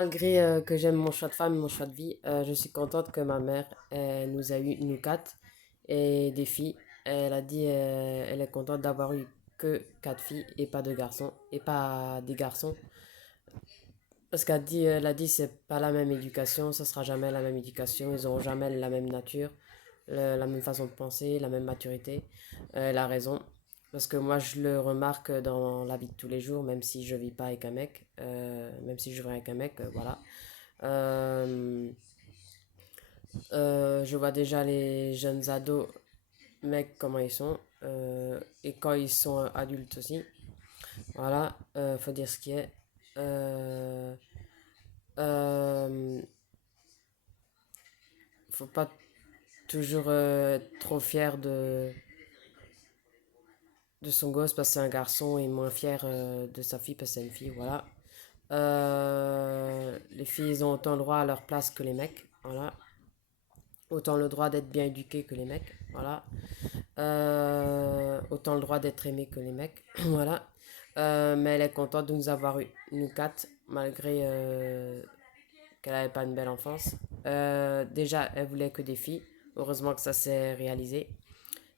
Malgré que j'aime mon choix de femme et mon choix de vie, je suis contente que ma mère nous a eu, nous quatre, et des filles. Elle a dit elle est contente d'avoir eu que quatre filles et pas de garçons, et pas des garçons. Parce elle a dit c'est pas la même éducation, ça sera jamais la même éducation, ils auront jamais la même nature, la même façon de penser, la même maturité. Elle a raison. Parce que moi, je le remarque dans la vie de tous les jours, même si je vis pas avec un mec, même si je vis avec un mec, voilà. Euh, je vois déjà les jeunes ados, mecs, comment ils sont. Et quand ils sont adultes aussi. Voilà, faut dire ce qui est. Euh, euh, Faut pas toujours être trop fier de son gosse parce que c'est un garçon et moins fier de sa fille parce que c'est une fille. Voilà. Les filles ils ont autant le droit à leur place que les mecs. Voilà. Autant le droit d'être bien éduqués que les mecs. Voilà. Autant le droit d'être aimé que les mecs. Voilà. Mais elle est contente de nous avoir eu, nous quatre, malgré qu'elle n'avait pas une belle enfance. Déjà, elle voulait que des filles. Heureusement que ça s'est réalisé.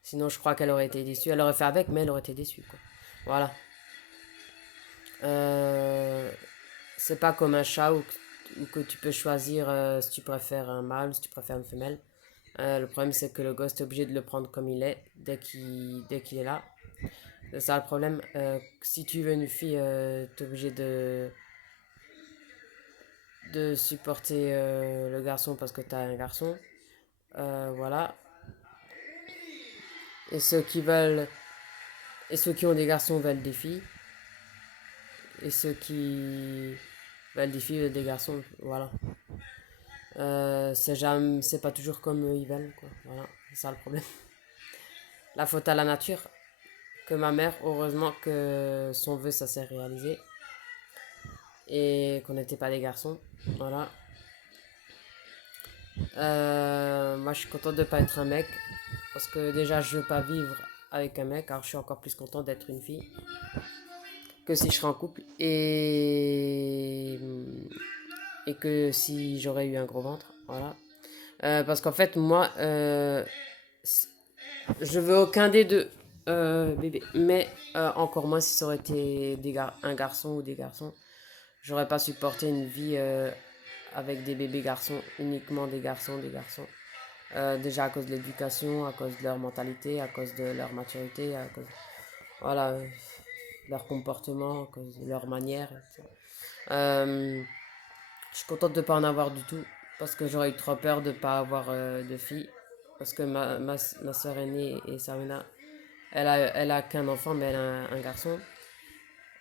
Sinon, je crois qu'elle aurait été déçue. Elle aurait fait avec, mais elle aurait été déçue, quoi. Voilà. Euh, c'est pas comme un chat où que tu peux choisir si tu préfères un mâle ou si tu préfères une femelle. Le problème, c'est que le gosse, t'es obligé de le prendre comme il est dès qu'il est là. C'est ça le problème. Si tu veux une fille, t'es obligé de supporter le garçon parce que t'as un garçon. Voilà. Et ceux qui veulent. Et ceux qui ont des garçons veulent des filles. Et ceux qui veulent des filles veulent des garçons. Voilà. C'est pas toujours comme ils veulent, quoi. Voilà. C'est ça le problème. La faute à la nature. Que ma mère, heureusement que son vœu, ça s'est réalisé. Et qu'on n'était pas des garçons. Voilà. Moi, je suis contente de pas être un mec. Parce que déjà, je veux pas vivre avec un mec. Alors, je suis encore plus contente d'être une fille que si je serais en couple. Et que si j'aurais eu un gros ventre. Voilà. Parce qu'en fait, moi, je veux aucun des deux bébés. Mais encore moins si ça aurait été un garçon ou des garçons. J'aurais pas supporté une vie avec des bébés garçons, uniquement des garçons, des garçons. Déjà à cause de l'éducation, à cause de leur mentalité, à cause de leur maturité, à cause voilà, leur comportement, à cause de leur manière. Euh, je suis contente de ne pas en avoir du tout, parce que j'aurais eu trop peur de ne pas avoir de fille. Parce que ma soeur aînée et Sarina, elle a qu'un enfant, mais elle a un garçon.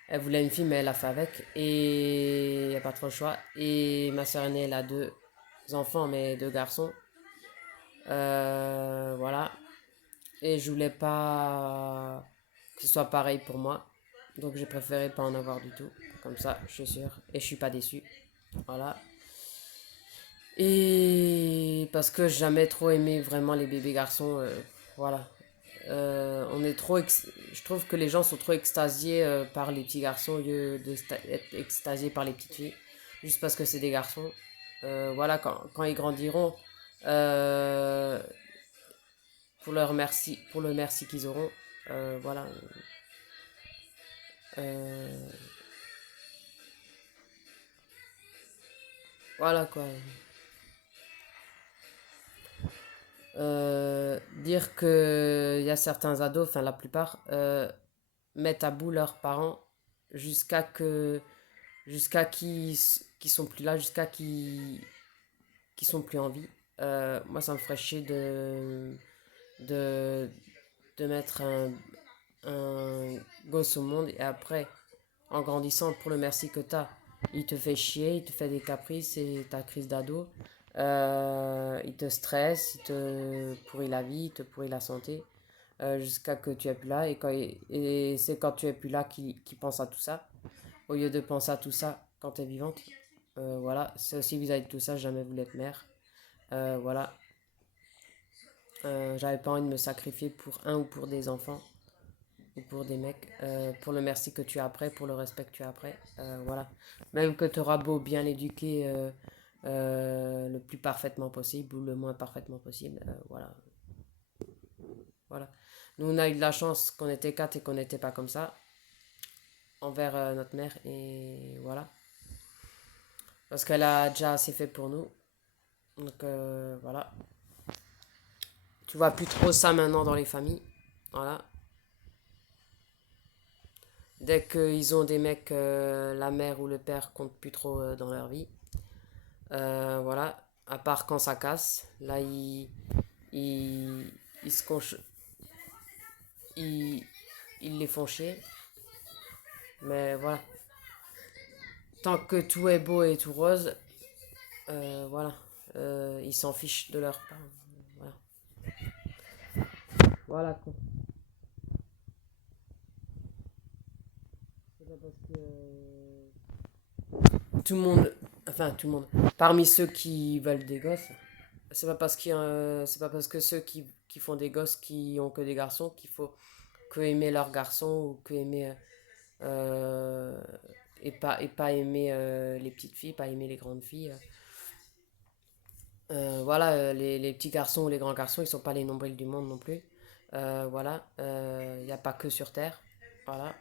Elle voulait une fille, mais elle a fait avec. Et il n'y a pas trop le choix. Et ma soeur aînée, elle a deux enfants, mais deux garçons. Voilà. Et je voulais pas que ce soit pareil pour moi. Donc j'ai préféré pas en avoir du tout. Comme ça, je suis sûre. Et je suis pas déçue. Voilà. Et parce que j'ai jamais trop aimé vraiment les bébés garçons. Voilà. On est trop je trouve que les gens sont trop extasiés par les petits garçons au lieu d'être extasiés par les petites filles. Juste parce que c'est des garçons. Voilà, quand ils grandiront, euh, pour le merci qu'ils auront, voilà. Euh, voilà quoi. Dire que il y a certains ados, enfin la plupart, mettent à bout leurs parents jusqu'à que jusqu'à qui sont plus là, jusqu'à qui sont plus en vie. Moi, ça me ferait chier de, de mettre un gosse au monde et après, en grandissant, pour le merci que t'as, il te fait chier, il te fait des caprices et ta crise d'ado. Il te stresse, il te pourrit la vie, il te pourrit la santé jusqu'à que tu es plus là. Et c'est quand tu es plus là qu'il pense à tout ça, au lieu de penser à tout ça quand tu es vivante. Voilà, c'est aussi vis-à-vis de tout ça, j'ai jamais voulu être mère. Voilà, j'avais pas envie de me sacrifier pour un ou pour des enfants. ou pour des mecs, pour le merci que tu as après, pour le respect que tu as après. Voilà. Même que tu auras beau bien l'éduquer le plus parfaitement possible ou le moins parfaitement possible. Voilà. Voilà. Nous, on a eu de la chance qu'on était quatre et qu'on n'était pas comme ça envers notre mère. Et voilà. Parce qu'elle a déjà assez fait pour nous. Donc voilà. Tu vois plus trop ça maintenant dans les familles. Voilà. Dès qu'ils ont des mecs, la mère ou le père compte plus trop dans leur vie. Voilà. À part quand ça casse. Là, ils, ils se conch- ils, ils les font chier. Mais voilà. Tant que tout est beau et tout rose, voilà. Ils s'en fichent de leur part. Voilà. Voilà quoi. C'est pas parce que tout le monde, enfin tout le monde, parmi ceux qui veulent des gosses, c'est pas parce que ceux qui font des gosses qui ont que des garçons qu'il faut que aimer leurs garçons ou que aimer et pas aimer les petites filles, pas aimer les grandes filles. Voilà, les petits garçons ou les grands garçons, ils sont pas les nombrils du monde non plus. Voilà, il n'y a pas que sur Terre. Voilà.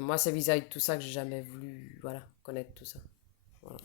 Moi, c'est vis-à-vis de tout ça que j'ai jamais voulu, voilà, connaître tout ça. Voilà.